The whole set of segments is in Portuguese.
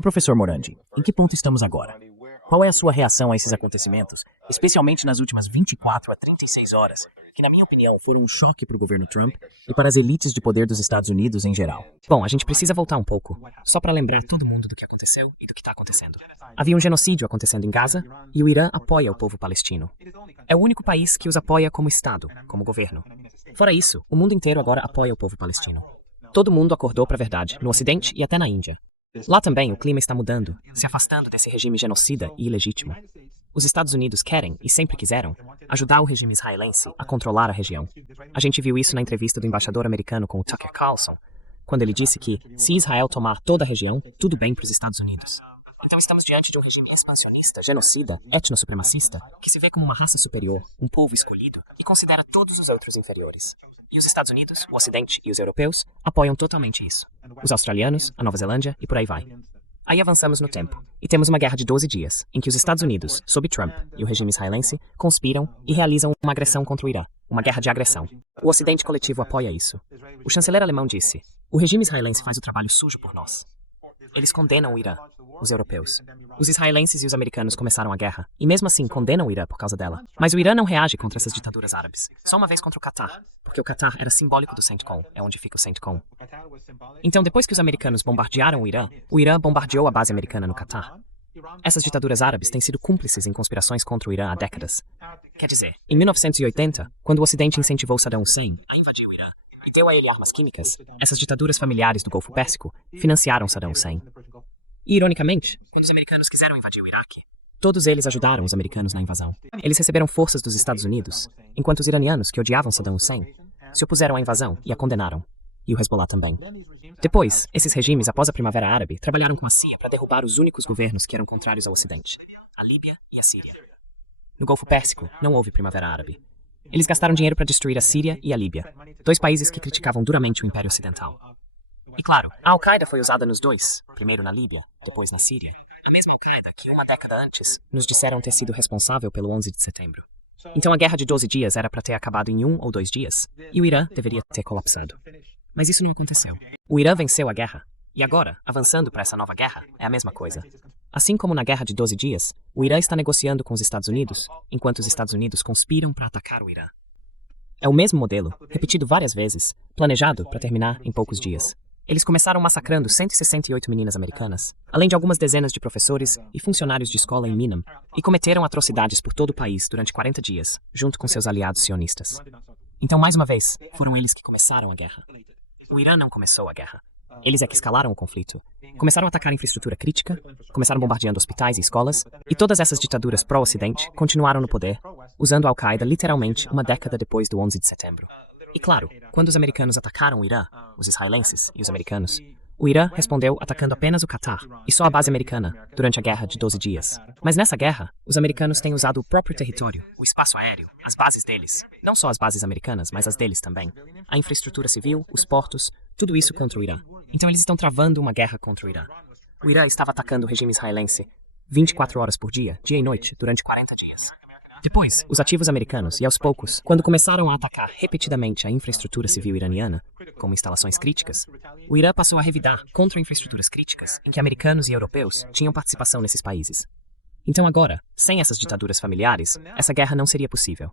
Professor Morandi, em que ponto estamos agora? Qual é a sua reação a esses acontecimentos, especialmente nas últimas 24 a 36 horas, que, na minha opinião, foram um choque para o governo Trump e para as elites de poder dos Estados Unidos em geral? Bom, a gente precisa voltar um pouco, só para lembrar todo mundo do que aconteceu e do que está acontecendo. Havia um genocídio acontecendo em Gaza e o Irã apoia o povo palestino. É o único país que os apoia como Estado, como governo. Fora isso, o mundo inteiro agora apoia o povo palestino. Todo mundo acordou para a verdade, no Ocidente e até na Índia. Lá também o clima está mudando, se afastando desse regime genocida e ilegítimo. Os Estados Unidos querem, e sempre quiseram, ajudar o regime israelense a controlar a região. A gente viu isso na entrevista do embaixador americano com o Tucker Carlson, quando ele disse que, se Israel tomar toda a região, tudo bem para os Estados Unidos. Então estamos diante de um regime expansionista, genocida, etnossupremacista, que se vê como uma raça superior, um povo escolhido, e considera todos os outros inferiores. E os Estados Unidos, o Ocidente e os europeus apoiam totalmente isso. Os australianos, a Nova Zelândia e por aí vai. Aí avançamos no tempo, e temos uma guerra de 12 dias, em que os Estados Unidos, sob Trump, e o regime israelense, conspiram e realizam uma agressão contra o Irã, uma guerra de agressão. O Ocidente coletivo apoia isso. O chanceler alemão disse, o regime israelense faz o trabalho sujo por nós. Eles condenam o Irã, os europeus. Os israelenses e os americanos começaram a guerra, e mesmo assim condenam o Irã por causa dela. Mas o Irã não reage contra essas ditaduras árabes. Só uma vez contra o Catar, porque o Catar era simbólico do CENTCOM, é onde fica o CENTCOM. Então, depois que os americanos bombardearam o Irã bombardeou a base americana no Catar. Essas ditaduras árabes têm sido cúmplices em conspirações contra o Irã há décadas. Quer dizer, em 1980, quando o Ocidente incentivou Saddam Hussein a invadir o Irã, e deu a ele armas químicas, essas ditaduras familiares do Golfo Pérsico financiaram Saddam Hussein. E, ironicamente, quando os americanos quiseram invadir o Iraque, todos eles ajudaram os americanos na invasão. Eles receberam forças dos Estados Unidos, enquanto os iranianos, que odiavam Saddam Hussein, se opuseram à invasão e a condenaram. E o Hezbollah também. Depois, esses regimes, após a Primavera Árabe, trabalharam com a CIA para derrubar os únicos governos que eram contrários ao Ocidente, a Líbia e a Síria. No Golfo Pérsico, não houve Primavera Árabe. Eles gastaram dinheiro para destruir a Síria e a Líbia, dois países que criticavam duramente o Império Ocidental. E claro, a Al-Qaeda foi usada nos dois, primeiro na Líbia, depois na Síria. A mesma Al-Qaeda que uma década antes nos disseram ter sido responsável pelo 11 de setembro. Então a guerra de 12 dias era para ter acabado em 1 ou 2 dias, e o Irã deveria ter colapsado. Mas isso não aconteceu. O Irã venceu a guerra, e agora, avançando para essa nova guerra, é a mesma coisa. Assim como na guerra de 12 dias, o Irã está negociando com os Estados Unidos, enquanto os Estados Unidos conspiram para atacar o Irã. É o mesmo modelo, repetido várias vezes, planejado para terminar em poucos dias. Eles começaram massacrando 168 meninas americanas, além de algumas dezenas de professores e funcionários de escola em Minam, e cometeram atrocidades por todo o país durante 40 dias, junto com seus aliados sionistas. Então, mais uma vez, foram eles que começaram a guerra. O Irã não começou a guerra. Eles é que escalaram o conflito. Começaram a atacar a infraestrutura crítica, começaram bombardeando hospitais e escolas, e todas essas ditaduras pró-Ocidente continuaram no poder, usando a Al-Qaeda literalmente uma década depois do 11 de setembro. E claro, quando os americanos atacaram o Irã, os israelenses e os americanos, o Irã respondeu atacando apenas o Catar, e só a base americana, durante a guerra de 12 dias. Mas nessa guerra, os americanos têm usado o próprio território, o espaço aéreo, as bases deles, não só as bases americanas, mas as deles também, a infraestrutura civil, os portos, tudo isso contra o Irã. Então eles estão travando uma guerra contra o Irã. O Irã estava atacando o regime israelense 24 horas por dia e noite, durante 40 dias. Depois, os ativos americanos, e aos poucos, quando começaram a atacar repetidamente a infraestrutura civil iraniana, como instalações críticas, o Irã passou a revidar contra infraestruturas críticas em que americanos e europeus tinham participação nesses países. Então agora, sem essas ditaduras familiares, essa guerra não seria possível.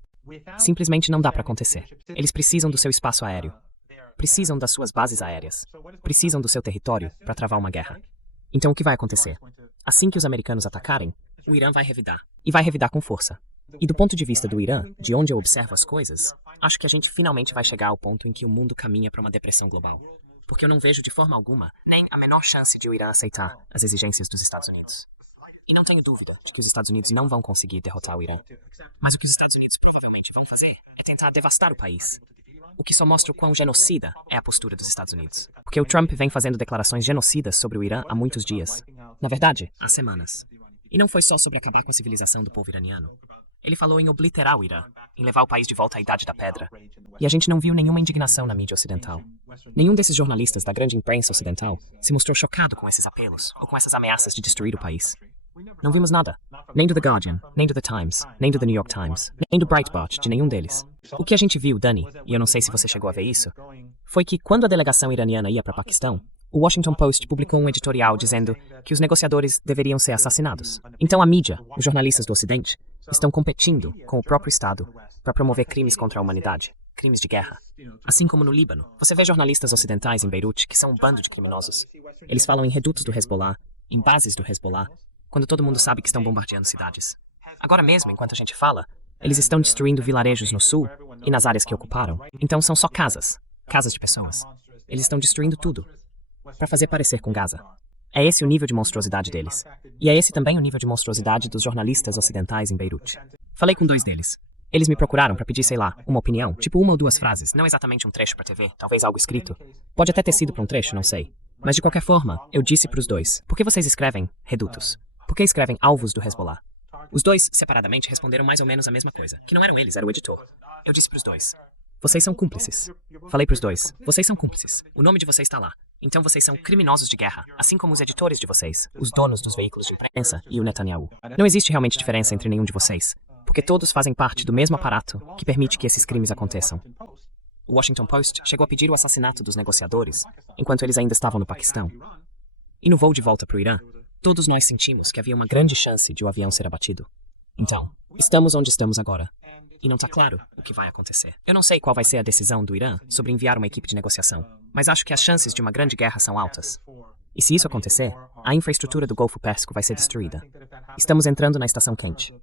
Simplesmente não dá para acontecer. Eles precisam do seu espaço aéreo. Precisam das suas bases aéreas. Precisam do seu território para travar uma guerra. Então o que vai acontecer? Assim que os americanos atacarem, o Irã vai revidar. E vai revidar com força. E do ponto de vista do Irã, de onde eu observo as coisas, acho que a gente finalmente vai chegar ao ponto em que o mundo caminha para uma depressão global. Porque eu não vejo de forma alguma nem a menor chance de o Irã aceitar as exigências dos Estados Unidos. E não tenho dúvida de que os Estados Unidos não vão conseguir derrotar o Irã. Mas o que os Estados Unidos provavelmente vão fazer é tentar devastar o país. O que só mostra o quão genocida é a postura dos Estados Unidos. Porque o Trump vem fazendo declarações genocidas sobre o Irã há muitos dias. Na verdade, há semanas. E não foi só sobre acabar com a civilização do povo iraniano. Ele falou em obliterar o Irã, em levar o país de volta à Idade da Pedra. E a gente não viu nenhuma indignação na mídia ocidental. Nenhum desses jornalistas da grande imprensa ocidental se mostrou chocado com esses apelos ou com essas ameaças de destruir o país. Não vimos nada. Nem do The Guardian, nem do The Times, nem do The New York Times, nem do Breitbart, de nenhum deles. O que a gente viu, Dani, e eu não sei se você chegou a ver isso, foi que quando a delegação iraniana ia para Paquistão, O Washington Post publicou um editorial dizendo que os negociadores deveriam ser assassinados. Então a mídia, os jornalistas do Ocidente, estão competindo com o próprio Estado para promover crimes contra a humanidade, crimes de guerra. Assim como no Líbano, você vê jornalistas ocidentais em Beirute que são um bando de criminosos. Eles falam em redutos do Hezbollah, em bases do Hezbollah, quando todo mundo sabe que estão bombardeando cidades. Agora mesmo, enquanto a gente fala, eles estão destruindo vilarejos no sul e nas áreas que ocuparam. Então são só casas de pessoas. Eles estão destruindo tudo para fazer parecer com Gaza. É esse o nível de monstruosidade deles. E é esse também o nível de monstruosidade dos jornalistas ocidentais em Beirute. Falei com 2 deles. Eles me procuraram para pedir, sei lá, uma opinião, tipo 1 ou 2 frases, não exatamente um trecho para TV, talvez algo escrito. Pode até ter sido para um trecho, não sei. Mas de qualquer forma, eu disse para os 2, por que vocês escrevem redutos? Por que escrevem alvos do Hezbollah? Os 2, separadamente, responderam mais ou menos a mesma coisa, que não eram eles, era o editor. Eu disse para os 2, vocês são cúmplices. Falei para os 2, vocês são cúmplices. O nome de vocês está lá. Então vocês são criminosos de guerra, assim como os editores de vocês, os donos dos veículos de imprensa e o Netanyahu. Não existe realmente diferença entre nenhum de vocês, porque todos fazem parte do mesmo aparato que permite que esses crimes aconteçam. O Washington Post chegou a pedir o assassinato dos negociadores, enquanto eles ainda estavam no Paquistão. E no voo de volta para o Irã, todos nós sentimos que havia uma grande chance de o avião ser abatido. Então, estamos onde estamos agora. E não está claro o que vai acontecer. Eu não sei qual vai ser a decisão do Irã sobre enviar uma equipe de negociação, mas acho que as chances de uma grande guerra são altas. E se isso acontecer, a infraestrutura do Golfo Pérsico vai ser destruída. Estamos entrando na estação quente.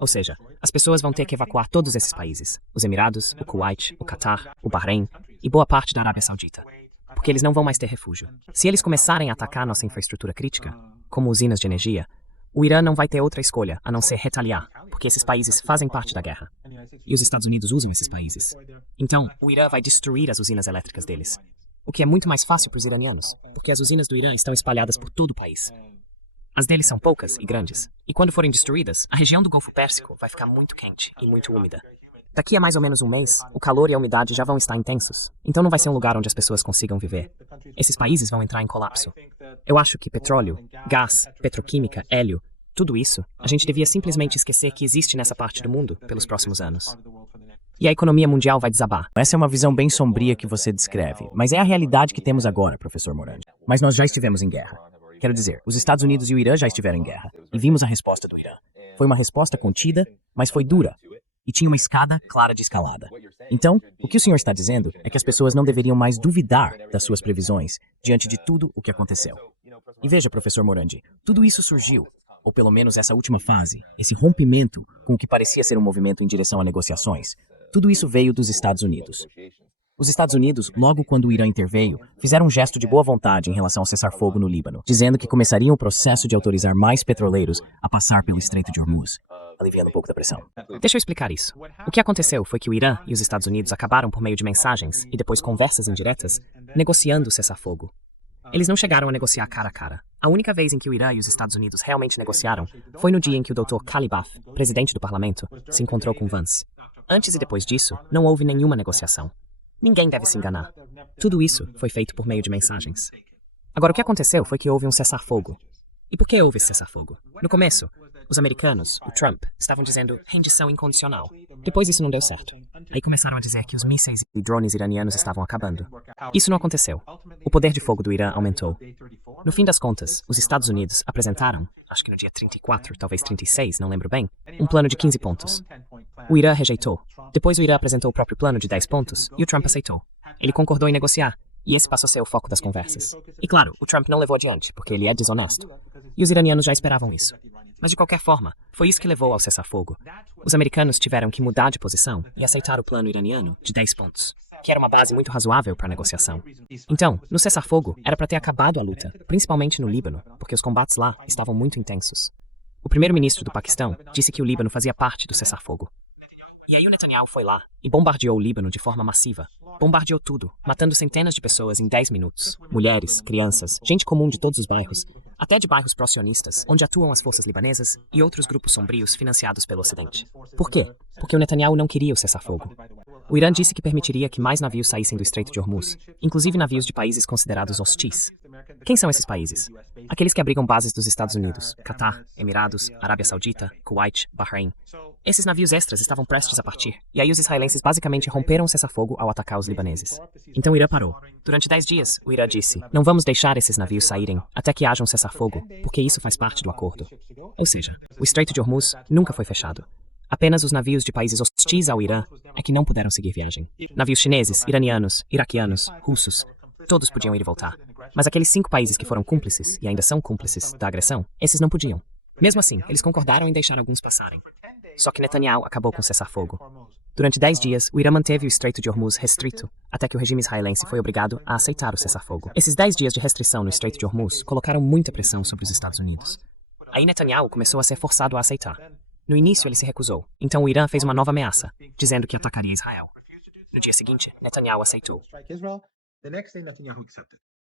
Ou seja, as pessoas vão ter que evacuar todos esses países, os Emirados, o Kuwait, o Catar, o Bahrein e boa parte da Arábia Saudita, porque eles não vão mais ter refúgio. Se eles começarem a atacar nossa infraestrutura crítica, como usinas de energia, o Irã não vai ter outra escolha a não ser retaliar, porque esses países fazem parte da guerra. E os Estados Unidos usam esses países. Então, o Irã vai destruir as usinas elétricas deles. O que é muito mais fácil para os iranianos, porque as usinas do Irã estão espalhadas por todo o país. As deles são poucas e grandes, e quando forem destruídas, a região do Golfo Pérsico vai ficar muito quente e muito úmida. Daqui a mais ou menos um mês, o calor e a umidade já vão estar intensos, então não vai ser um lugar onde as pessoas consigam viver. Esses países vão entrar em colapso. Eu acho que petróleo, gás, petroquímica, hélio, tudo isso, a gente devia simplesmente esquecer que existe nessa parte do mundo pelos próximos anos. E a economia mundial vai desabar. Essa é uma visão bem sombria que você descreve, mas é a realidade que temos agora, professor Morandi. Mas nós já estivemos em guerra. Quero dizer, os Estados Unidos e o Irã já estiveram em guerra, e vimos a resposta do Irã. Foi uma resposta contida, mas foi dura, e tinha uma escada clara de escalada. Então, o que o senhor está dizendo é que as pessoas não deveriam mais duvidar das suas previsões diante de tudo o que aconteceu. E veja, professor Morandi, tudo isso surgiu, ou pelo menos essa última fase, esse rompimento com o que parecia ser um movimento em direção a negociações, tudo isso veio dos Estados Unidos. Os Estados Unidos, logo quando o Irã interveio, fizeram um gesto de boa vontade em relação ao cessar-fogo no Líbano, dizendo que começariam o processo de autorizar mais petroleiros a passar pelo Estreito de Hormuz, aliviando um pouco da pressão. Deixa eu explicar isso. O que aconteceu foi que o Irã e os Estados Unidos acabaram por meio de mensagens e depois conversas indiretas, negociando o cessar-fogo. Eles não chegaram a negociar cara a cara. A única vez em que o Irã e os Estados Unidos realmente negociaram foi no dia em que o Dr. Khalibaf, presidente do parlamento, se encontrou com Vance. Antes e depois disso, não houve nenhuma negociação. Ninguém deve se enganar. Tudo isso foi feito por meio de mensagens. Agora, o que aconteceu foi que houve um cessar-fogo. E por que houve esse cessar-fogo? No começo, os americanos, o Trump, estavam dizendo rendição incondicional. Depois isso não deu certo. Aí começaram a dizer que os mísseis e drones iranianos estavam acabando. Isso não aconteceu. O poder de fogo do Irã aumentou. No fim das contas, os Estados Unidos apresentaram, acho que no dia 34, talvez 36, não lembro bem, um plano de 15 pontos. O Irã rejeitou. Depois o Irã apresentou o próprio plano de 10 pontos e o Trump aceitou. Ele concordou em negociar. E esse passou a ser o foco das conversas. E claro, o Trump não levou adiante, porque ele é desonesto. E os iranianos já esperavam isso. Mas de qualquer forma, foi isso que levou ao cessar-fogo. Os americanos tiveram que mudar de posição e aceitar o plano iraniano de 10 pontos, que era uma base muito razoável para a negociação. Então, no cessar-fogo, era para ter acabado a luta, principalmente no Líbano, porque os combates lá estavam muito intensos. O primeiro-ministro do Paquistão disse que o Líbano fazia parte do cessar-fogo. E aí o Netanyahu foi lá e bombardeou o Líbano de forma massiva. Bombardeou tudo, matando centenas de pessoas em 10 minutos. Mulheres, crianças, gente comum de todos os bairros, até de bairros pró-sionistas, onde atuam as forças libanesas e outros grupos sombrios financiados pelo Ocidente. Por quê? Porque o Netanyahu não queria o cessar-fogo. O Irã disse que permitiria que mais navios saíssem do Estreito de Hormuz, inclusive navios de países considerados hostis. Quem são esses países? Aqueles que abrigam bases dos Estados Unidos, Catar, Emirados, Arábia Saudita, Kuwait, Bahrein. Esses navios extras estavam prestes a partir, e aí os israelenses basicamente romperam o cessar-fogo ao atacar os libaneses. Então o Irã parou. Durante 10 dias, o Irã disse: não vamos deixar esses navios saírem até que haja um cessar-fogo, porque isso faz parte do acordo. Ou seja, o Estreito de Hormuz nunca foi fechado. Apenas os navios de países hostis ao Irã é que não puderam seguir viagem. Navios chineses, iranianos, iraquianos, russos, todos podiam ir e voltar. Mas aqueles 5 países que foram cúmplices, e ainda são cúmplices, da agressão, esses não podiam. Mesmo assim, eles concordaram em deixar alguns passarem. Só que Netanyahu acabou com o cessar-fogo. Durante 10 dias, o Irã manteve o Estreito de Hormuz restrito, até que o regime israelense foi obrigado a aceitar o cessar-fogo. Esses 10 dias de restrição no Estreito de Hormuz colocaram muita pressão sobre os Estados Unidos. Aí Netanyahu começou a ser forçado a aceitar. No início, ele se recusou. Então o Irã fez uma nova ameaça, dizendo que atacaria Israel. No dia seguinte, Netanyahu aceitou.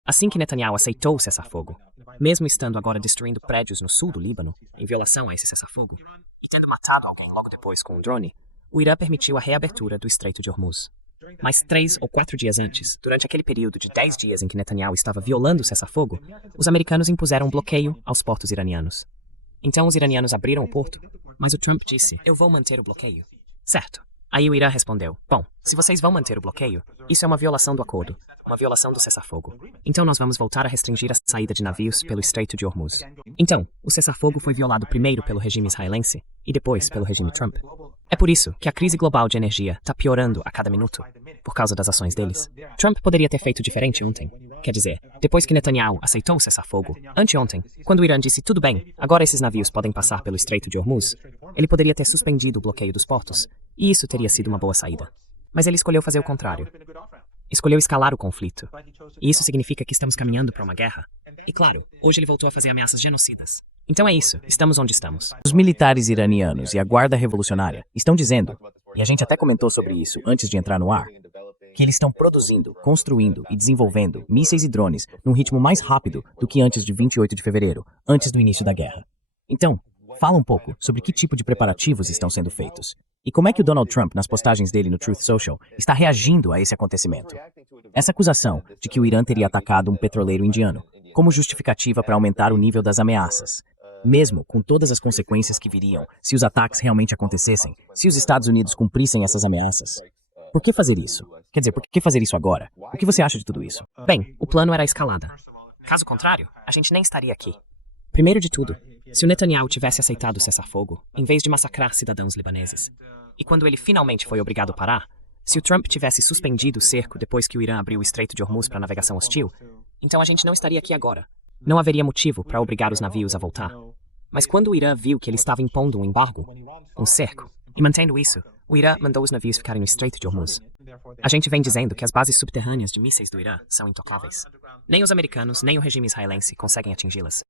Assim que Netanyahu aceitou o cessar-fogo, mesmo estando agora destruindo prédios no sul do Líbano, em violação a esse cessar-fogo, e tendo matado alguém logo depois com um drone, o Irã permitiu a reabertura do Estreito de Hormuz. Mas 3 ou 4 dias antes, durante aquele período de 10 dias em que Netanyahu estava violando o cessar-fogo, os americanos impuseram um bloqueio aos portos iranianos. Então os iranianos abriram o porto, mas o Trump disse: eu vou manter o bloqueio. Certo. Aí o Irã respondeu: bom, se vocês vão manter o bloqueio, isso é uma violação do acordo, uma violação do cessar-fogo. Então nós vamos voltar a restringir a saída de navios pelo Estreito de Hormuz. Então, o cessar-fogo foi violado primeiro pelo regime israelense e depois pelo regime Trump. É por isso que a crise global de energia está piorando a cada minuto, por causa das ações deles. Trump poderia ter feito diferente ontem. Quer dizer, depois que Netanyahu aceitou o cessar-fogo, anteontem, quando o Irã disse tudo bem, agora esses navios podem passar pelo Estreito de Hormuz, ele poderia ter suspendido o bloqueio dos portos, e isso teria sido uma boa saída. Mas ele escolheu fazer o contrário. Escolheu escalar o conflito. E isso significa que estamos caminhando para uma guerra. E claro, hoje ele voltou a fazer ameaças genocidas. Então é isso, estamos onde estamos. Os militares iranianos e a Guarda Revolucionária estão dizendo, e a gente até comentou sobre isso antes de entrar no ar, que eles estão produzindo, construindo e desenvolvendo mísseis e drones num ritmo mais rápido do que antes de 28 de fevereiro, antes do início da guerra. Então, fala um pouco sobre que tipo de preparativos estão sendo feitos. E como é que o Donald Trump, nas postagens dele no Truth Social, está reagindo a esse acontecimento? Essa acusação de que o Irã teria atacado um petroleiro indiano, como justificativa para aumentar o nível das ameaças, mesmo com todas as consequências que viriam se os ataques realmente acontecessem, se os Estados Unidos cumprissem essas ameaças. Por que fazer isso? Quer dizer, por que fazer isso agora? O que você acha de tudo isso? Bem, o plano era a escalada. Caso contrário, a gente nem estaria aqui. Primeiro de tudo, se o Netanyahu tivesse aceitado o cessar-fogo, em vez de massacrar cidadãos libaneses, e quando ele finalmente foi obrigado a parar, se o Trump tivesse suspendido o cerco depois que o Irã abriu o Estreito de Hormuz para navegação hostil, então a gente não estaria aqui agora. Não haveria motivo para obrigar os navios a voltar. Mas quando o Irã viu que ele estava impondo um embargo, um cerco, e mantendo isso, o Irã mandou os navios ficarem no Estreito de Hormuz. A gente vem dizendo que as bases subterrâneas de mísseis do Irã são intocáveis. Nem os americanos, nem o regime israelense conseguem atingi-las.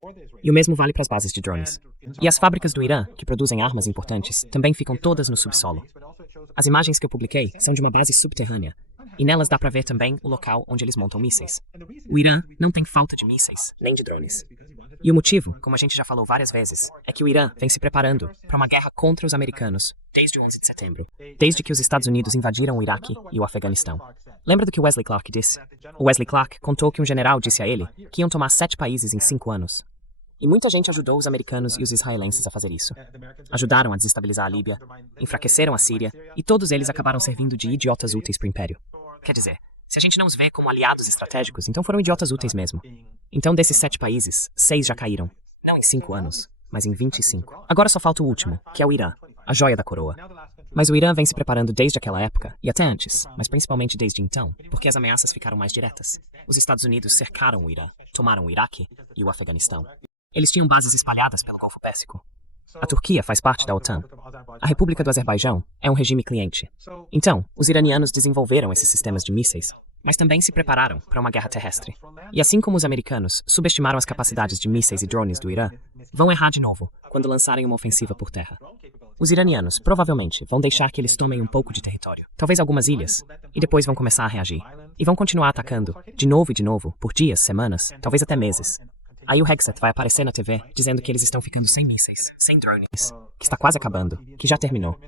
E o mesmo vale para as bases de drones. E as fábricas do Irã, que produzem armas importantes, também ficam todas no subsolo. As imagens que eu publiquei são de uma base subterrânea, e nelas dá para ver também o local onde eles montam mísseis. O Irã não tem falta de mísseis, nem de drones. E o motivo, como a gente já falou várias vezes, é que o Irã vem se preparando para uma guerra contra os americanos desde o 11 de setembro, desde que os Estados Unidos invadiram o Iraque e o Afeganistão. Lembra do que Wesley Clark disse? O Wesley Clark contou que um general disse a ele que iam tomar 7 países em 5 anos. E muita gente ajudou os americanos e os israelenses a fazer isso. Ajudaram a desestabilizar a Líbia, enfraqueceram a Síria, e todos eles acabaram servindo de idiotas úteis para o Império. Quer dizer, se a gente não os vê como aliados estratégicos, então foram idiotas úteis mesmo. Então desses 7 países, 6 já caíram. Não em 5 anos, mas em 25. Agora só falta o último, que é o Irã, a joia da coroa. Mas o Irã vem se preparando desde aquela época, e até antes, mas principalmente desde então, porque as ameaças ficaram mais diretas. Os Estados Unidos cercaram o Irã, tomaram o Iraque e o Afeganistão. Eles tinham bases espalhadas pelo Golfo Pérsico. A Turquia faz parte da OTAN. A República do Azerbaijão é um regime cliente. Então, os iranianos desenvolveram esses sistemas de mísseis, mas também se prepararam para uma guerra terrestre. E assim como os americanos subestimaram as capacidades de mísseis e drones do Irã, vão errar de novo quando lançarem uma ofensiva por terra. Os iranianos, provavelmente, vão deixar que eles tomem um pouco de território, talvez algumas ilhas, e depois vão começar a reagir. E vão continuar atacando, de novo, por dias, semanas, talvez até meses. Aí o Hegseth vai aparecer na TV dizendo que eles estão ficando sem mísseis, sem drones, que está quase acabando, que já terminou.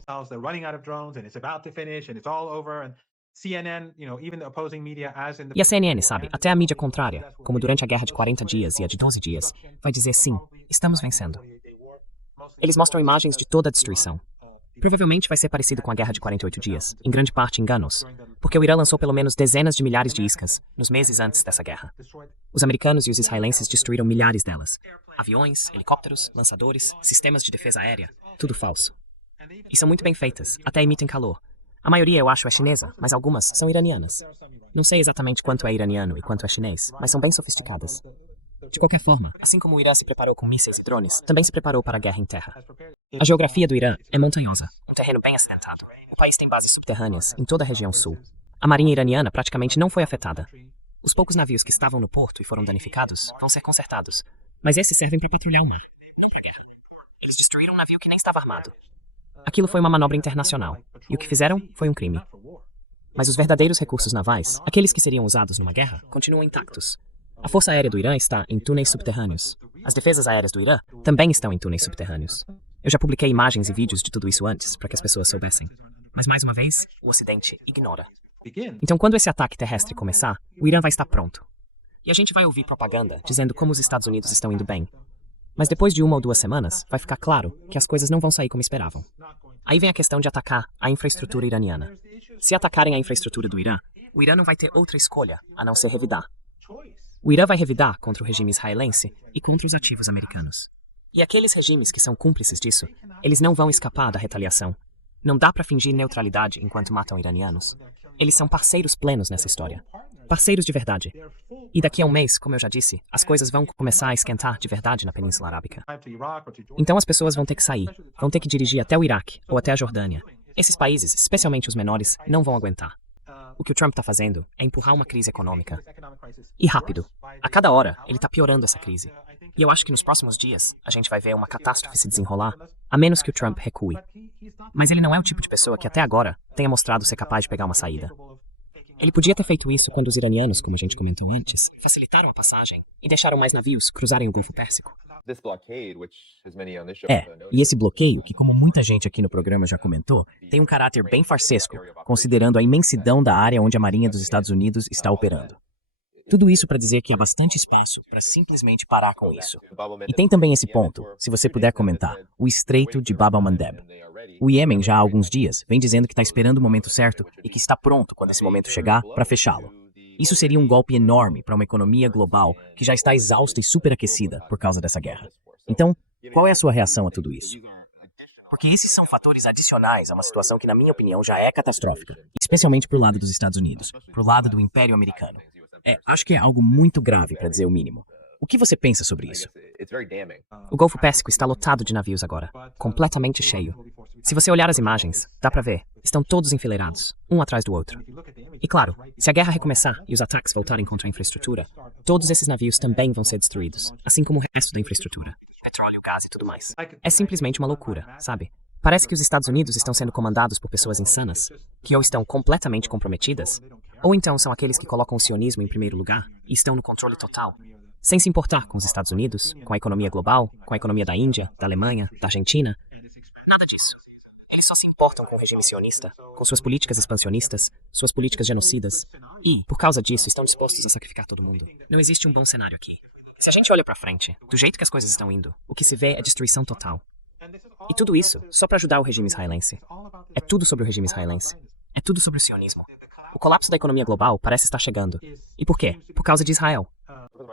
E a CNN, sabe, até a mídia contrária, como durante a guerra de 40 dias e a de 12 dias, vai dizer sim, estamos vencendo. Eles mostram imagens de toda a destruição. Provavelmente vai ser parecido com a guerra de 48 dias, em grande parte enganos, porque o Irã lançou pelo menos dezenas de milhares de iscas nos meses antes dessa guerra. Os americanos e os israelenses destruíram milhares delas. Aviões, helicópteros, lançadores, sistemas de defesa aérea, tudo falso. E são muito bem feitas, até emitem calor. A maioria, eu acho, é chinesa, mas algumas são iranianas. Não sei exatamente quanto é iraniano e quanto é chinês, mas são bem sofisticadas. De qualquer forma, assim como o Irã se preparou com mísseis e drones, também se preparou para a guerra em terra. A geografia do Irã é montanhosa, um terreno bem acidentado. O país tem bases subterrâneas em toda a região sul. A marinha iraniana praticamente não foi afetada. Os poucos navios que estavam no porto e foram danificados vão ser consertados, mas esses servem para patrulhar o mar, não para a guerra. Eles destruíram um navio que nem estava armado. Aquilo foi uma manobra internacional, e o que fizeram foi um crime. Mas os verdadeiros recursos navais, aqueles que seriam usados numa guerra, continuam intactos. A Força Aérea do Irã está em túneis subterrâneos. As defesas aéreas do Irã também estão em túneis subterrâneos. Eu já publiquei imagens e vídeos de tudo isso antes, para que as pessoas soubessem. Mas mais uma vez, o Ocidente ignora. Então, quando esse ataque terrestre começar, o Irã vai estar pronto. E a gente vai ouvir propaganda dizendo como os Estados Unidos estão indo bem. Mas depois de 1 ou 2 semanas, vai ficar claro que as coisas não vão sair como esperavam. Aí vem a questão de atacar a infraestrutura iraniana. Se atacarem a infraestrutura do Irã, o Irã não vai ter outra escolha a não ser revidar. O Irã vai revidar contra o regime israelense e contra os ativos americanos. E aqueles regimes que são cúmplices disso, eles não vão escapar da retaliação. Não dá para fingir neutralidade enquanto matam iranianos. Eles são parceiros plenos nessa história. Parceiros de verdade. E daqui a um mês, como eu já disse, as coisas vão começar a esquentar de verdade na Península Arábica. Então as pessoas vão ter que sair, vão ter que dirigir até o Iraque ou até a Jordânia. Esses países, especialmente os menores, não vão aguentar. O que o Trump está fazendo é empurrar uma crise econômica. E rápido. A cada hora, ele está piorando essa crise. E eu acho que nos próximos dias, a gente vai ver uma catástrofe se desenrolar, a menos que o Trump recue. Mas ele não é o tipo de pessoa que até agora tenha mostrado ser capaz de pegar uma saída. Ele podia ter feito isso quando os iranianos, como a gente comentou antes, facilitaram a passagem e deixaram mais navios cruzarem o Golfo Pérsico. E esse bloqueio, que como muita gente aqui no programa já comentou, tem um caráter bem farsesco, considerando a imensidão da área onde a Marinha dos Estados Unidos está operando. Tudo isso para dizer que há bastante espaço para simplesmente parar com isso. E tem também esse ponto, se você puder comentar, o Estreito de Bab al-Mandeb. O Iêmen já há alguns dias vem dizendo que está esperando o momento certo e que está pronto quando esse momento chegar para fechá-lo. Isso seria um golpe enorme para uma economia global que já está exausta e superaquecida por causa dessa guerra. Então, qual é a sua reação a tudo isso? Porque esses são fatores adicionais a uma situação que, na minha opinião, já é catastrófica, especialmente pro lado dos Estados Unidos, pro lado do Império Americano. Acho que é algo muito grave, para dizer o mínimo. O que você pensa sobre isso? O Golfo Pérsico está lotado de navios agora, completamente cheio. Se você olhar as imagens, dá pra ver, estão todos enfileirados, um atrás do outro. E claro, se a guerra recomeçar e os ataques voltarem contra a infraestrutura, todos esses navios também vão ser destruídos, assim como o resto da infraestrutura, petróleo, gás e tudo mais. É simplesmente uma loucura, sabe? Parece que os Estados Unidos estão sendo comandados por pessoas insanas, que ou estão completamente comprometidas, ou então são aqueles que colocam o sionismo em primeiro lugar e estão no controle total, sem se importar com os Estados Unidos, com a economia global, com a economia da Índia, da Alemanha, da Argentina. Nada disso. Eles só se importam com o regime sionista, com suas políticas expansionistas, suas políticas genocidas, e, por causa disso, estão dispostos a sacrificar todo mundo. Não existe um bom cenário aqui. Se a gente olha pra frente, do jeito que as coisas estão indo, o que se vê é destruição total. E tudo isso só para ajudar o regime israelense. É tudo sobre o regime israelense. É tudo sobre o sionismo. O colapso da economia global parece estar chegando. E por quê? Por causa de Israel.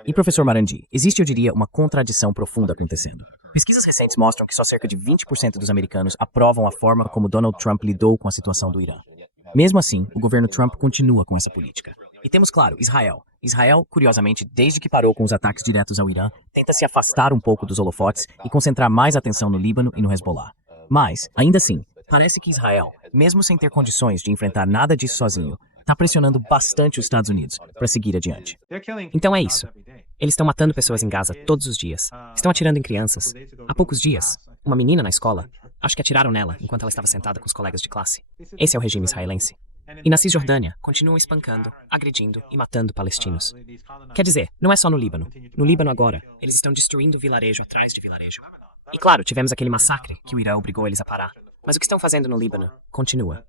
E professor Marandi, existe, eu diria, uma contradição profunda acontecendo. Pesquisas recentes mostram que só cerca de 20% dos americanos aprovam a forma como Donald Trump lidou com a situação do Irã. Mesmo assim, o governo Trump continua com essa política. E temos, claro, Israel. Israel, curiosamente, desde que parou com os ataques diretos ao Irã, tenta se afastar um pouco dos holofotes e concentrar mais atenção no Líbano e no Hezbollah. Mas, ainda assim, parece que Israel, mesmo sem ter condições de enfrentar nada disso sozinho, está pressionando bastante os Estados Unidos para seguir adiante. Então é isso. Eles estão matando pessoas em Gaza todos os dias. Estão atirando em crianças. Há poucos dias, uma menina na escola, acho que atiraram nela enquanto ela estava sentada com os colegas de classe. Esse é o regime israelense. E na Cisjordânia, continuam espancando, agredindo e matando palestinos. Quer dizer, não é só no Líbano. No Líbano agora, eles estão destruindo vilarejo atrás de vilarejo. E claro, tivemos aquele massacre que o Irã obrigou eles a parar. Mas o que estão fazendo no Líbano continua.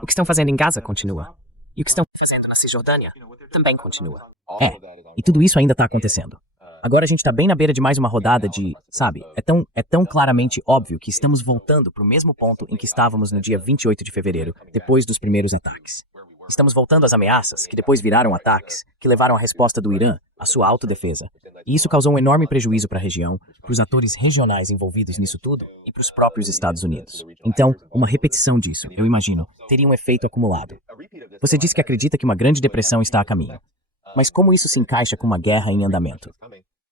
O que estão fazendo em Gaza continua. E o que estão fazendo na Cisjordânia também continua. E tudo isso ainda está acontecendo. Agora a gente está bem na beira de mais uma rodada de, sabe, é tão claramente óbvio que estamos voltando para o mesmo ponto em que estávamos no dia 28 de fevereiro, depois dos primeiros ataques. Estamos voltando às ameaças, que depois viraram ataques, que levaram à resposta do Irã, à sua autodefesa. E isso causou um enorme prejuízo para a região, para os atores regionais envolvidos nisso tudo e para os próprios Estados Unidos. Então, uma repetição disso, eu imagino, teria um efeito acumulado. Você disse que acredita que uma grande depressão está a caminho. Mas como isso se encaixa com uma guerra em andamento?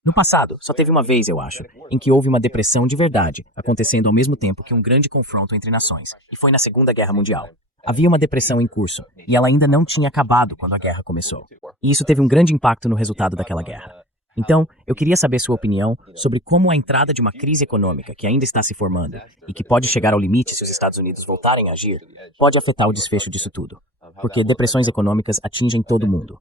No passado, só teve uma vez, eu acho, em que houve uma depressão de verdade, acontecendo ao mesmo tempo que um grande confronto entre nações, e foi na Segunda Guerra Mundial. Havia uma depressão em curso, e ela ainda não tinha acabado quando a guerra começou. E isso teve um grande impacto no resultado daquela guerra. Então, eu queria saber sua opinião sobre como a entrada de uma crise econômica que ainda está se formando e que pode chegar ao limite se os Estados Unidos voltarem a agir, pode afetar o desfecho disso tudo. Porque depressões econômicas atingem todo mundo.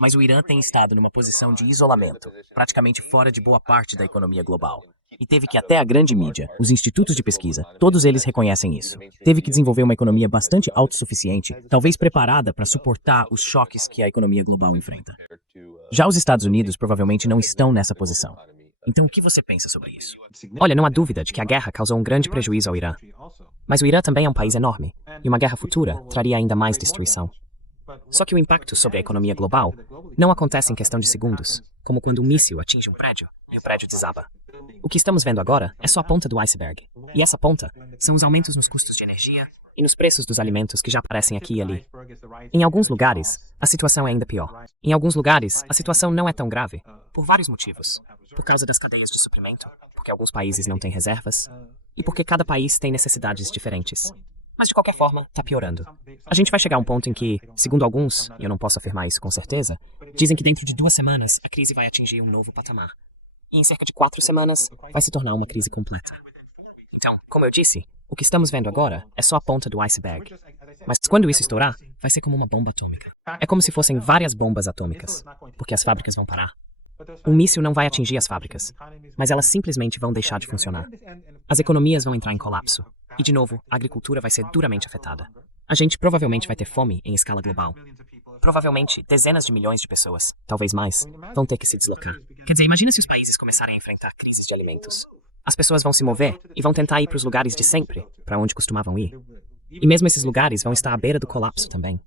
Mas o Irã tem estado numa posição de isolamento, praticamente fora de boa parte da economia global. E teve que até a grande mídia, os institutos de pesquisa, todos eles reconhecem isso. Teve que desenvolver uma economia bastante autossuficiente, talvez preparada para suportar os choques que a economia global enfrenta. Já os Estados Unidos provavelmente não estão nessa posição. Então o que você pensa sobre isso? Olha, não há dúvida de que a guerra causou um grande prejuízo ao Irã. Mas o Irã também é um país enorme, e uma guerra futura traria ainda mais destruição. Só que o impacto sobre a economia global não acontece em questão de segundos, como quando um míssil atinge um prédio e o prédio desaba. O que estamos vendo agora é só a ponta do iceberg. E essa ponta são os aumentos nos custos de energia e nos preços dos alimentos que já aparecem aqui e ali. Em alguns lugares, a situação é ainda pior. Em alguns lugares, a situação não é tão grave, por vários motivos. Por causa das cadeias de suprimento, porque alguns países não têm reservas, e porque cada país tem necessidades diferentes. Mas de qualquer forma, tá piorando. A gente vai chegar a um ponto em que, segundo alguns, e eu não posso afirmar isso com certeza, dizem que dentro de 2 semanas a crise vai atingir um novo patamar. E em cerca de 4 semanas vai se tornar uma crise completa. Então, como eu disse, o que estamos vendo agora é só a ponta do iceberg. Mas quando isso estourar, vai ser como uma bomba atômica. É como se fossem várias bombas atômicas, porque as fábricas vão parar. Um míssil não vai atingir as fábricas, mas elas simplesmente vão deixar de funcionar. As economias vão entrar em colapso. E, de novo, a agricultura vai ser duramente afetada. A gente provavelmente vai ter fome em escala global. Provavelmente, dezenas de milhões de pessoas, talvez mais, vão ter que se deslocar. Quer dizer, imagina se os países começarem a enfrentar crises de alimentos. As pessoas vão se mover e vão tentar ir para os lugares de sempre, para onde costumavam ir. E mesmo esses lugares vão estar à beira do colapso também.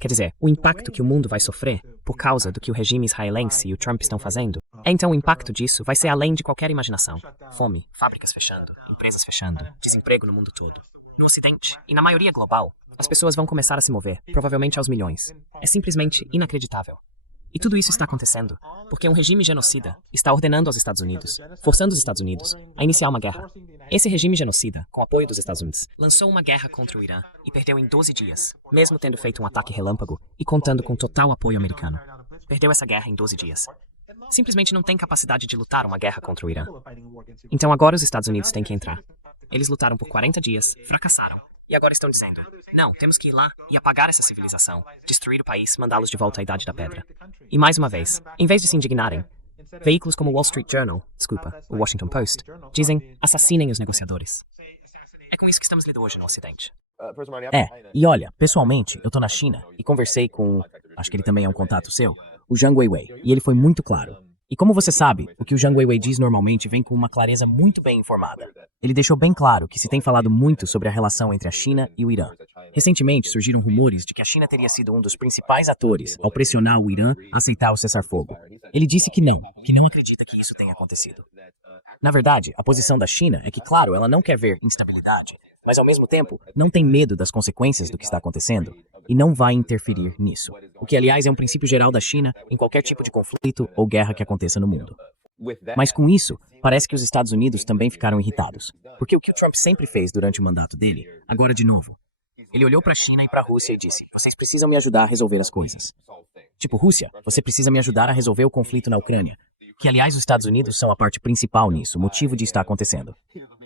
Quer dizer, o impacto que o mundo vai sofrer por causa do que o regime israelense e o Trump estão fazendo, então o impacto disso vai ser além de qualquer imaginação. Fome, fábricas fechando, empresas fechando, desemprego no mundo todo. No Ocidente, e na maioria global, as pessoas vão começar a se mover, provavelmente aos milhões. É simplesmente inacreditável. E tudo isso está acontecendo porque um regime genocida está ordenando aos Estados Unidos, forçando os Estados Unidos a iniciar uma guerra. Esse regime genocida, com apoio dos Estados Unidos, lançou uma guerra contra o Irã e perdeu em 12 dias, mesmo tendo feito um ataque relâmpago e contando com total apoio americano. Perdeu essa guerra em 12 dias. Simplesmente não tem capacidade de lutar uma guerra contra o Irã. Então agora os Estados Unidos têm que entrar. Eles lutaram por 40 dias, fracassaram. E agora estão dizendo, não, temos que ir lá e apagar essa civilização, destruir o país, mandá-los de volta à Idade da Pedra. E mais uma vez, em vez de se indignarem, veículos como o Wall Street Journal, o Washington Post, dizem, assassinem os negociadores. É com isso que estamos lidando hoje no Ocidente. E olha, pessoalmente, eu tô na China e conversei com, acho que ele também é um contato seu, o Zhang Weiwei, e ele foi muito claro. E como você sabe, o que o Zhang Weiwei diz normalmente vem com uma clareza muito bem informada. Ele deixou bem claro que se tem falado muito sobre a relação entre a China e o Irã. Recentemente surgiram rumores de que a China teria sido um dos principais atores ao pressionar o Irã a aceitar o cessar-fogo. Ele disse que não acredita que isso tenha acontecido. Na verdade, a posição da China é que, claro, ela não quer ver instabilidade, mas ao mesmo tempo não tem medo das consequências do que está acontecendo e não vai interferir nisso. O que, aliás, é um princípio geral da China em qualquer tipo de conflito ou guerra que aconteça no mundo. Mas com isso, parece que os Estados Unidos também ficaram irritados. Porque o que o Trump sempre fez durante o mandato dele, agora de novo. Ele olhou para a China e para a Rússia e disse, vocês precisam me ajudar a resolver as coisas. Tipo, Rússia, você precisa me ajudar a resolver o conflito na Ucrânia. Que, aliás, os Estados Unidos são a parte principal nisso, o motivo de estar acontecendo.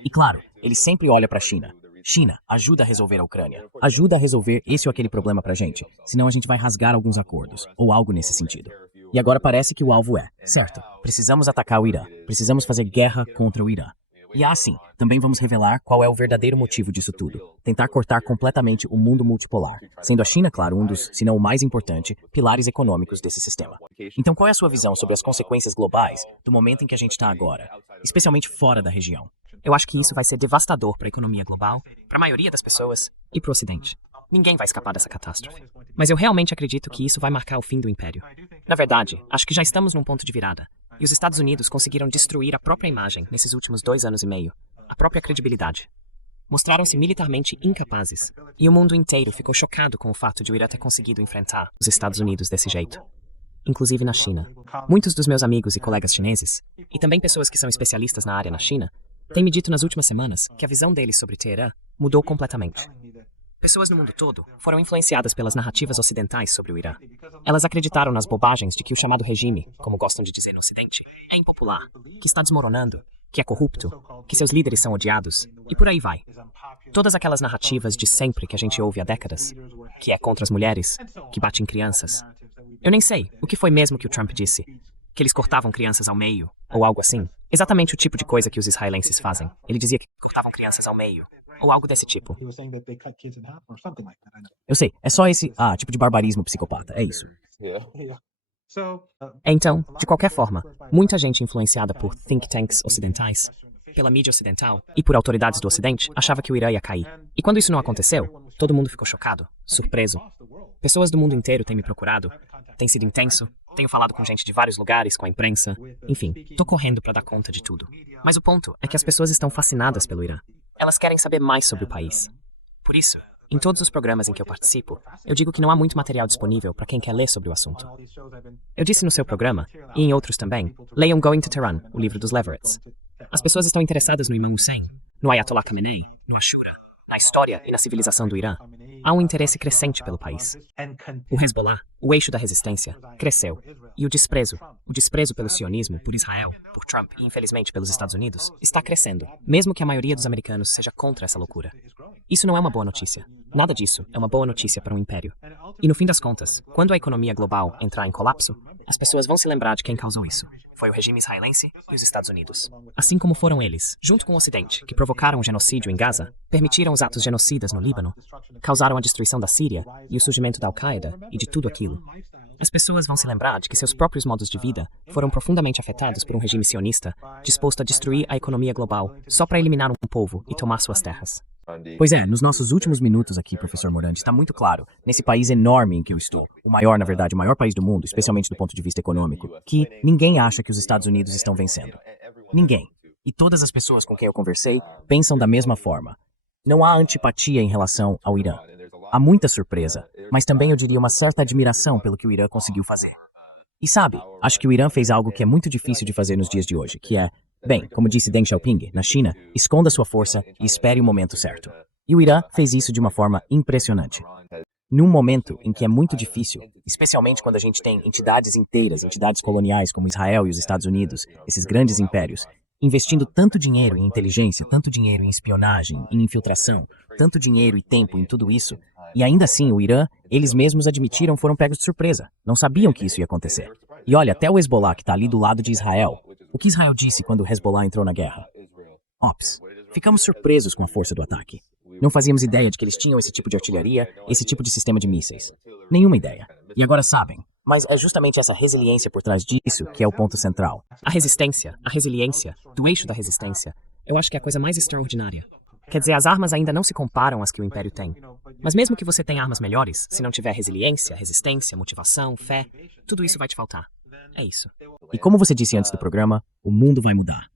E claro, ele sempre olha para a China. China, ajuda a resolver a Ucrânia. Ajuda a resolver esse ou aquele problema pra gente, senão a gente vai rasgar alguns acordos, ou algo nesse sentido. E agora parece que o alvo é, certo, precisamos atacar o Irã, precisamos fazer guerra contra o Irã. E assim, Também vamos revelar qual é o verdadeiro motivo disso tudo. Tentar cortar completamente o mundo multipolar, sendo a China, claro, um dos, se não o mais importante, pilares econômicos desse sistema. Então qual é a sua visão sobre as consequências globais do momento em que a gente está agora, especialmente fora da região? Eu acho que isso vai ser devastador para a economia global, para a maioria das pessoas e para o Ocidente. Ninguém vai escapar dessa catástrofe. Mas eu realmente acredito que isso vai marcar o fim do Império. Na verdade, acho que já estamos num ponto de virada. E os Estados Unidos conseguiram destruir a própria imagem nesses últimos 2 anos e meio, a própria credibilidade. Mostraram-se militarmente incapazes, e o mundo inteiro ficou chocado com o fato de o Irã ter conseguido enfrentar os Estados Unidos desse jeito. Inclusive na China. Muitos dos meus amigos e colegas chineses, e também pessoas que são especialistas na área na China, têm me dito nas últimas semanas que a visão deles sobre Teherã mudou completamente. Pessoas no mundo todo foram influenciadas pelas narrativas ocidentais sobre o Irã. Elas acreditaram nas bobagens de que o chamado regime, como gostam de dizer no Ocidente, é impopular, que está desmoronando, que é corrupto, que seus líderes são odiados, e por aí vai. Todas aquelas narrativas de sempre que a gente ouve há décadas, que é contra as mulheres, que bate em crianças. Eu nem sei o que foi mesmo que o Trump disse, que eles cortavam crianças ao meio, ou algo assim. Exatamente o tipo de coisa que os israelenses fazem. Ele dizia que cortavam crianças ao meio, ou algo desse tipo. Eu sei, é só esse, tipo de barbarismo psicopata, é isso. Então, de qualquer forma, muita gente influenciada por think tanks ocidentais, pela mídia ocidental e por autoridades do Ocidente achava que o Irã ia cair. E quando isso não aconteceu, todo mundo ficou chocado, surpreso. Pessoas do mundo inteiro têm me procurado, tem sido intenso, tenho falado com gente de vários lugares, com a imprensa, enfim, tô correndo pra dar conta de tudo. Mas o ponto é que as pessoas estão fascinadas pelo Irã. Elas querem saber mais sobre o país. Por isso, em todos os programas em que eu participo, eu digo que não há muito material disponível para quem quer ler sobre o assunto. Eu disse no seu programa, e em outros também, leiam Going to Tehran, o livro dos Leverets. As pessoas estão interessadas no Imam Hussein, no Ayatollah Khamenei, no Ashura, na história e na civilização do Irã. Há um interesse crescente pelo país. O Hezbollah, o eixo da resistência, cresceu. E o desprezo pelo sionismo, por Israel, por Trump e infelizmente pelos Estados Unidos, está crescendo, mesmo que a maioria dos americanos seja contra essa loucura. Isso não é uma boa notícia. Nada disso é uma boa notícia para um império. E no fim das contas, quando a economia global entrar em colapso, as pessoas vão se lembrar de quem causou isso. Foi o regime israelense e os Estados Unidos. Assim como foram eles, junto com o Ocidente, que provocaram o genocídio em Gaza, permitiram os atos genocidas no Líbano, causaram a destruição da Síria e o surgimento da Al-Qaeda e de tudo aquilo. As pessoas vão se lembrar de que seus próprios modos de vida foram profundamente afetados por um regime sionista disposto a destruir a economia global só para eliminar um povo e tomar suas terras. Pois é, nos nossos últimos minutos aqui, professor Morandi, está muito claro, nesse país enorme em que eu estou, o maior, na verdade, o maior país do mundo, especialmente do ponto de vista econômico, que ninguém acha que os Estados Unidos estão vencendo. Ninguém. E todas as pessoas com quem eu conversei pensam da mesma forma. Não há antipatia em relação ao Irã. Há muita surpresa, mas também eu diria uma certa admiração pelo que o Irã conseguiu fazer. E sabe, acho que o Irã fez algo que é muito difícil de fazer nos dias de hoje, que é, bem, como disse Deng Xiaoping, na China, esconda sua força e espere o momento certo. E o Irã fez isso de uma forma impressionante. Num momento em que é muito difícil, especialmente quando a gente tem entidades inteiras, entidades coloniais como Israel e os Estados Unidos, esses grandes impérios, investindo tanto dinheiro em inteligência, tanto dinheiro em espionagem, em infiltração, tanto dinheiro e tempo em tudo isso, e ainda assim o Irã, eles mesmos admitiram, foram pegos de surpresa. Não sabiam que isso ia acontecer. E olha, até o Hezbollah, que está ali do lado de Israel, o que Israel disse quando o Hezbollah entrou na guerra? Ops, ficamos surpresos com a força do ataque. Não fazíamos ideia de que eles tinham esse tipo de artilharia, esse tipo de sistema de mísseis. Nenhuma ideia. E agora sabem. Mas é justamente essa resiliência por trás disso que é o ponto central. A resiliência, do eixo da resistência, eu acho que é a coisa mais extraordinária. Quer dizer, as armas ainda não se comparam às que o Império tem. Mas mesmo que você tenha armas melhores, se não tiver resiliência, resistência, motivação, fé, tudo isso vai te faltar. É isso. E como você disse antes do programa, o mundo vai mudar.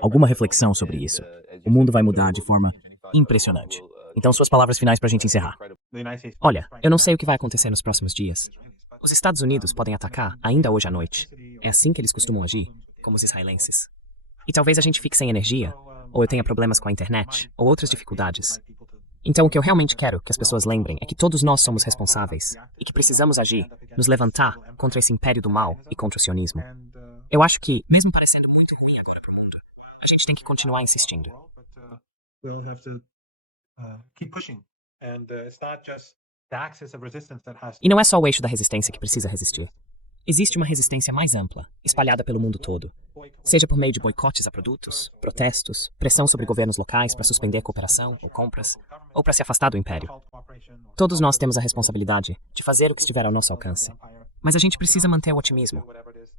Alguma reflexão sobre isso? O mundo vai mudar de forma impressionante. Então, suas palavras finais pra gente encerrar. Olha, eu não sei o que vai acontecer nos próximos dias. Os Estados Unidos podem atacar ainda hoje à noite. É assim que eles costumam agir, como os israelenses. E talvez a gente fique sem energia, ou eu tenha problemas com a internet, ou outras dificuldades. Então o que eu realmente quero que as pessoas lembrem é que todos nós somos responsáveis e que precisamos agir, nos levantar contra esse império do mal e contra o sionismo. Eu acho que, mesmo parecendo muito ruim agora para o mundo, a gente tem que continuar insistindo. E não é só o eixo da resistência que precisa resistir. Existe uma resistência mais ampla, espalhada pelo mundo todo. Seja por meio de boicotes a produtos, protestos, pressão sobre governos locais para suspender cooperação ou compras, ou para se afastar do império. Todos nós temos a responsabilidade de fazer o que estiver ao nosso alcance. Mas a gente precisa manter o otimismo.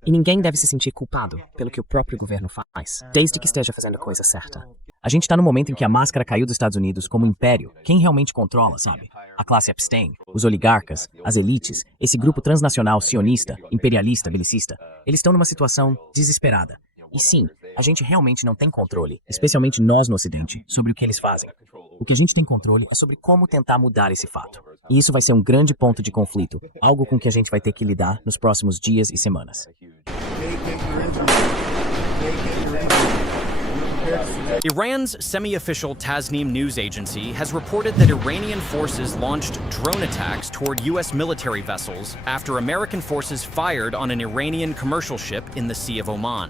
E ninguém deve se sentir culpado pelo que o próprio governo faz, desde que esteja fazendo a coisa certa. A gente tá no momento em que a máscara caiu dos Estados Unidos como império. Quem realmente controla, sabe? A classe Epstein, os oligarcas, as elites, esse grupo transnacional sionista, imperialista, belicista, eles estão numa situação desesperada. E sim, a gente realmente não tem controle, especialmente nós no Ocidente, sobre o que eles fazem. O que a gente tem controle é sobre como tentar mudar esse fato. E isso vai ser um grande ponto de conflito, algo com que a gente vai ter que lidar nos próximos dias e semanas. Iran's semi-official Tasnim news agency has reported that Iranian forces launched drone attacks toward U.S. military vessels after American forces fired on an Iranian commercial ship in the Sea of Oman.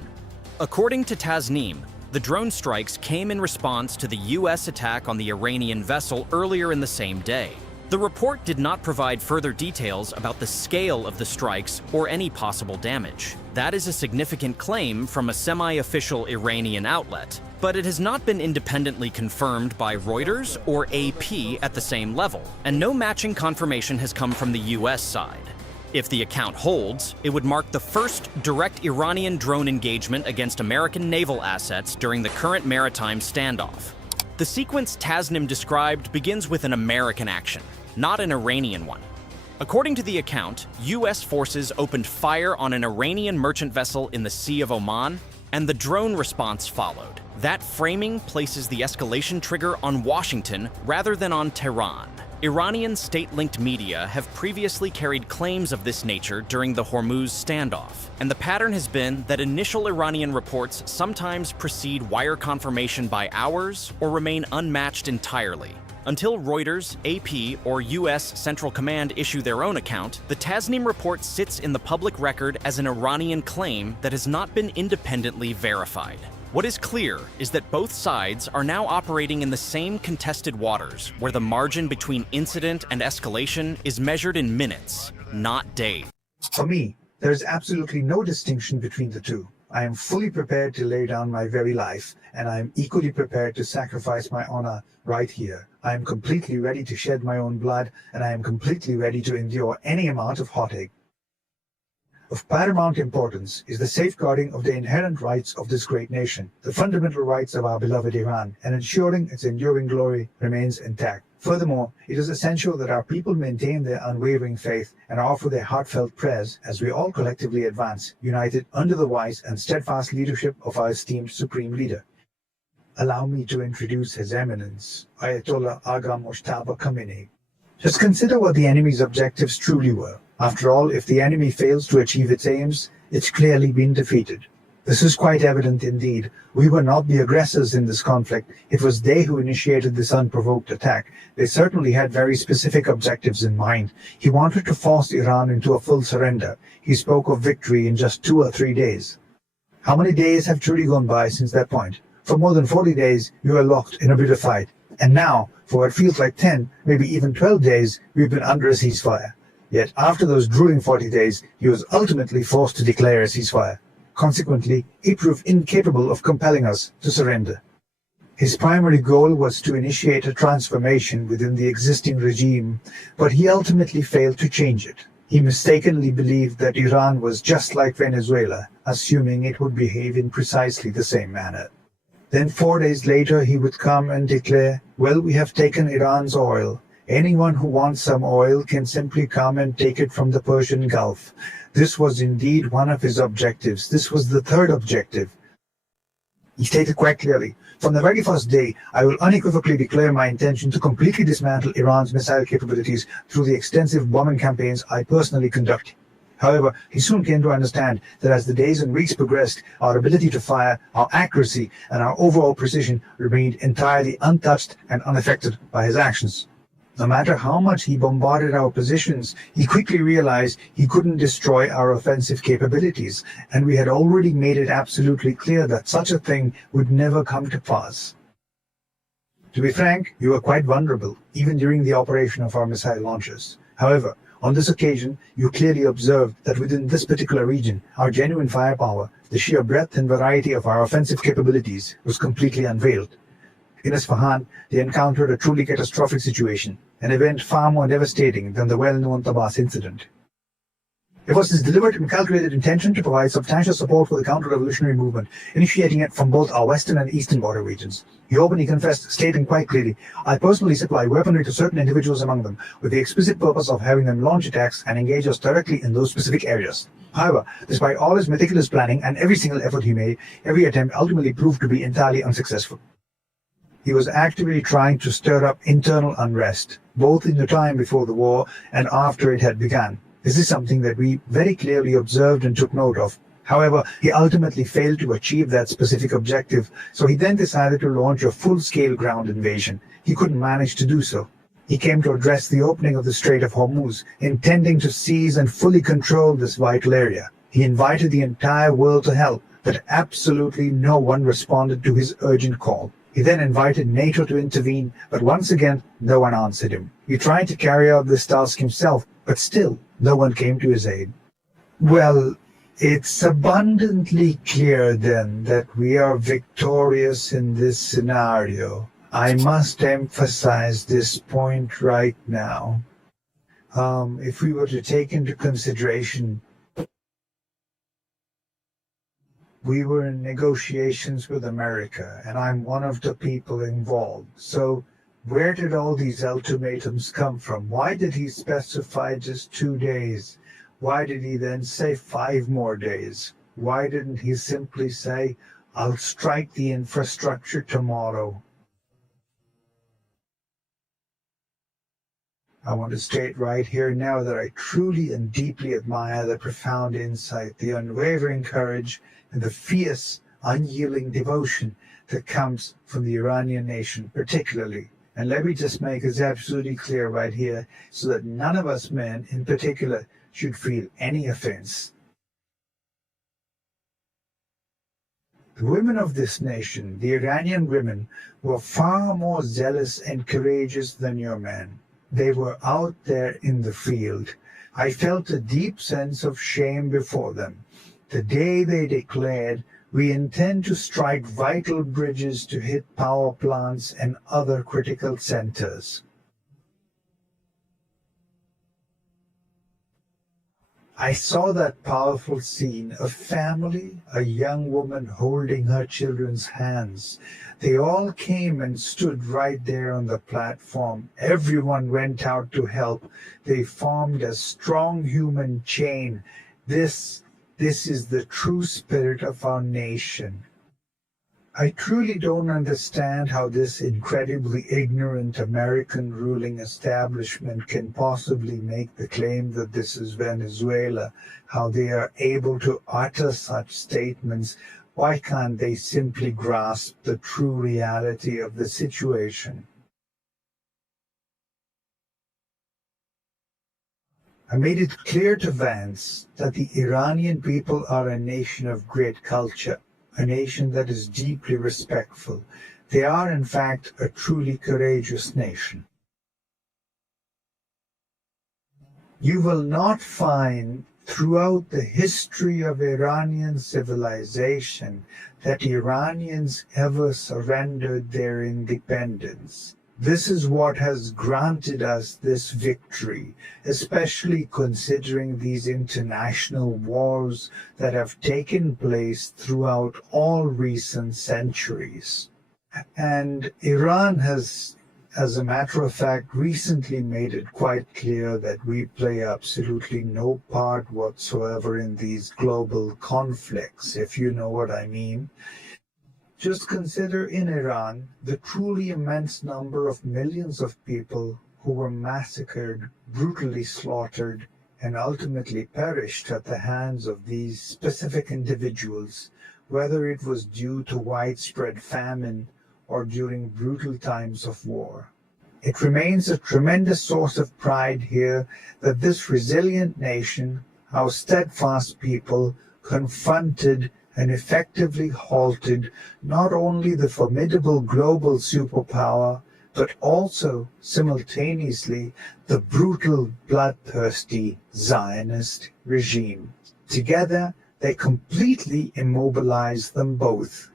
According to Tasnim, the drone strikes came in response to the U.S. attack on the Iranian vessel earlier in the same day. The report did not provide further details about the scale of the strikes or any possible damage. That is a significant claim from a semi-official Iranian outlet, but it has not been independently confirmed by Reuters or AP at the same level, and no matching confirmation has come from the US side. If the account holds, it would mark the first direct Iranian drone engagement against American naval assets during the current maritime standoff. The sequence Tasnim described begins with an American action, not an Iranian one. According to the account, US forces opened fire on an Iranian merchant vessel in the Sea of Oman, and the drone response followed. That framing places the escalation trigger on Washington rather than on Tehran. Iranian state-linked media have previously carried claims of this nature during the Hormuz standoff, and the pattern has been that initial Iranian reports sometimes precede wire confirmation by hours or remain unmatched entirely. Until Reuters, AP, or US Central Command issue their own account, the Tasnim report sits in the public record as an Iranian claim that has not been independently verified. What is clear is that both sides are now operating in the same contested waters, where the margin between incident and escalation is measured in minutes, not days. For me, there is absolutely no distinction between the two. I am fully prepared to lay down my very life, and I am equally prepared to sacrifice my honor right here. I am completely ready to shed my own blood, and I am completely ready to endure any amount of heartache. Of paramount importance is the safeguarding of the inherent rights of this great nation, the fundamental rights of our beloved Iran, and ensuring its enduring glory remains intact. Furthermore, it is essential that our people maintain their unwavering faith and offer their heartfelt prayers as we all collectively advance, united under the wise and steadfast leadership of our esteemed Supreme Leader. Allow me to introduce His Eminence, Ayatollah Agha Mojtaba Khamenei. Just consider what the enemy's objectives truly were. After all, if the enemy fails to achieve its aims, it's clearly been defeated. This is quite evident indeed. We were not the aggressors in this conflict. It was they who initiated this unprovoked attack. They certainly had very specific objectives in mind. He wanted to force Iran into a full surrender. He spoke of victory in just 2 or 3 days. How many days have truly gone by since that point? For more than 40 days, we were locked in a bitter fight. And now, for what feels like 10, maybe even 12 days, we've been under a ceasefire. Yet after those grueling 40 days, he was ultimately forced to declare a ceasefire. Consequently, he proved incapable of compelling us to surrender. His primary goal was to initiate a transformation within the existing regime, but he ultimately failed to change it. He mistakenly believed that Iran was just like Venezuela, assuming it would behave in precisely the same manner. Then 4 days later, he would come and declare, well, we have taken Iran's oil. Anyone who wants some oil can simply come and take it from the Persian Gulf. This was indeed one of his objectives. This was the third objective. He stated quite clearly, from the very first day, I will unequivocally declare my intention to completely dismantle Iran's missile capabilities through the extensive bombing campaigns I personally conduct. However, he soon came to understand that as the days and weeks progressed, our ability to fire, our accuracy, and our overall precision remained entirely untouched and unaffected by his actions. No matter how much he bombarded our positions, he quickly realized he couldn't destroy our offensive capabilities, and we had already made it absolutely clear that such a thing would never come to pass. To be frank, we were quite vulnerable, even during the operation of our missile launchers. However, On this occasion, you clearly observed that within this particular region, our genuine firepower, the sheer breadth and variety of our offensive capabilities, was completely unveiled. In Isfahan, they encountered a truly catastrophic situation, an event far more devastating than the well-known Tabas incident. It was his deliberate and calculated intention to provide substantial support for the counter-revolutionary movement, initiating it from both our western and eastern border regions. He openly confessed, stating quite clearly, "I personally supply weaponry to certain individuals among them, with the explicit purpose of having them launch attacks and engage us directly in those specific areas." However, despite all his meticulous planning and every single effort he made, every attempt ultimately proved to be entirely unsuccessful. He was actively trying to stir up internal unrest, both in the time before the war and after it had begun. This is something that we very clearly observed and took note of. However, he ultimately failed to achieve that specific objective, so he then decided to launch a full-scale ground invasion. He couldn't manage to do so. He came to address the opening of the Strait of Hormuz, intending to seize and fully control this vital area. He invited the entire world to help, but absolutely no one responded to his urgent call. He then invited NATO to intervene, but once again, no one answered him. He tried to carry out this task himself, but still, no one came to his aid. Well, it's abundantly clear then that we are victorious in this scenario. I must emphasize this point right now. If we were to take into consideration we were in negotiations with America, and I'm one of the people involved. So where did all these ultimatums come from? Why did he specify just 2 days? Why did he then say 5 more days? Why didn't he simply say, "I'll strike the infrastructure tomorrow"? I want to state right here now that I truly and deeply admire the profound insight, the unwavering courage, and the fierce, unyielding devotion that comes from the Iranian nation particularly. And let me just make this absolutely clear right here, so that none of us men in particular should feel any offense. The women of this nation, the Iranian women, were far more zealous and courageous than your men. They were out there in the field. I felt a deep sense of shame before them. The day they declared, "We intend to strike vital bridges to hit power plants and other critical centers." I saw that powerful scene, a family, a young woman holding her children's hands. They all came and stood right there on the platform. Everyone went out to help. They formed a strong human chain. This is the true spirit of our nation. I truly don't understand how this incredibly ignorant American ruling establishment can possibly make the claim that this is Venezuela, how they are able to utter such statements. Why can't they simply grasp the true reality of the situation? I made it clear to Vance that the Iranian people are a nation of great culture, a nation that is deeply respectful. They are, in fact, a truly courageous nation. You will not find throughout the history of Iranian civilization that Iranians ever surrendered their independence. This is what has granted us this victory, especially considering these international wars that have taken place throughout all recent centuries. And Iran has, as a matter of fact, recently made it quite clear that we play absolutely no part whatsoever in these global conflicts, if you know what I mean. Just consider in Iran the truly immense number of millions of people who were massacred, brutally slaughtered, and ultimately perished at the hands of these specific individuals, whether it was due to widespread famine or during brutal times of war. It remains a tremendous source of pride here that this resilient nation, our steadfast people, confronted and effectively halted not only the formidable global superpower, but also simultaneously the brutal, bloodthirsty Zionist regime. Together, they completely immobilize them both.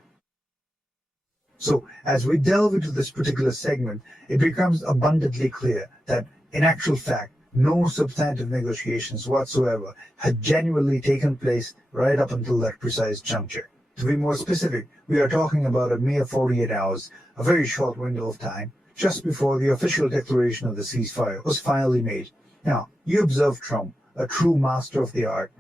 So, as we delve into this particular segment, it becomes abundantly clear that, in actual fact, no substantive negotiations whatsoever had genuinely taken place right up until that precise juncture. To be more specific, we are talking about a mere 48 hours, a very short window of time, just before the official declaration of the ceasefire was finally made. Now, you observe Trump, a true master of the art.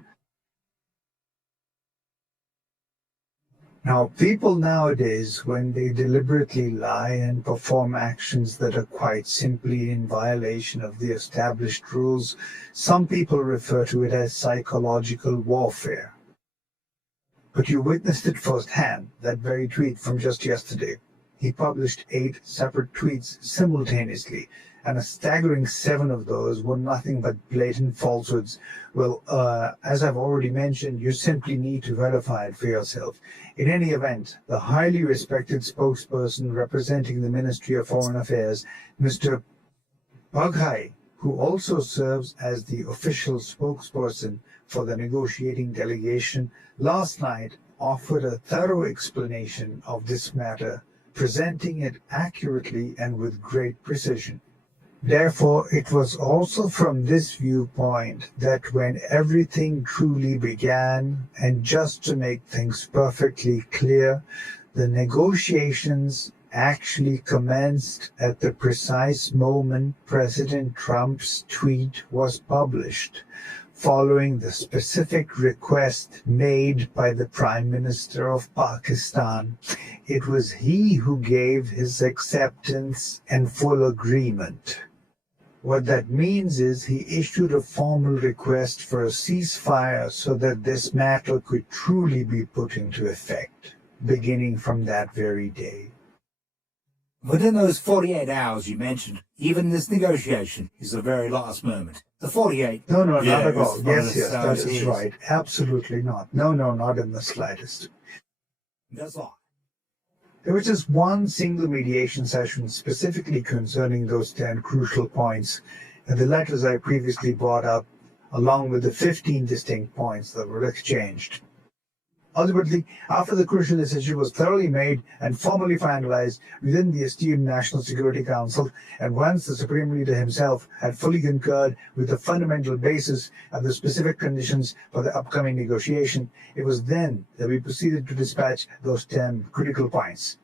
Now, people nowadays, when they deliberately lie and perform actions that are quite simply in violation of the established rules, some people refer to it as psychological warfare. But you witnessed it firsthand, that very tweet from just yesterday. He published 8 separate tweets simultaneously, and a staggering 7 of those were nothing but blatant falsehoods. Well, as I've already mentioned, you simply need to verify it for yourself. In any event, the highly respected spokesperson representing the Ministry of Foreign Affairs, Mr. Baghai, who also serves as the official spokesperson for the negotiating delegation, last night offered a thorough explanation of this matter, presenting it accurately and with great precision. Therefore, it was also from this viewpoint that when everything truly began, and just to make things perfectly clear, the negotiations actually commenced at the precise moment President Trump's tweet was published, following the specific request made by the Prime Minister of Pakistan. It was he who gave his acceptance and full agreement. What that means is he issued a formal request for a ceasefire so that this matter could truly be put into effect, beginning from that very day. Within those 48 hours you mentioned, even this negotiation is the very last moment. The 48... No, not at all. Yes, that is right. Absolutely not. No, not in the slightest. That's all. There was just one single mediation session specifically concerning those 10 crucial points, and the letters I previously brought up, along with the 15 distinct points that were exchanged. Ultimately, after the crucial decision was thoroughly made and formally finalized within the esteemed National Security Council, and once the Supreme Leader himself had fully concurred with the fundamental basis and the specific conditions for the upcoming negotiation, it was then that we proceeded to dispatch those 10 critical points.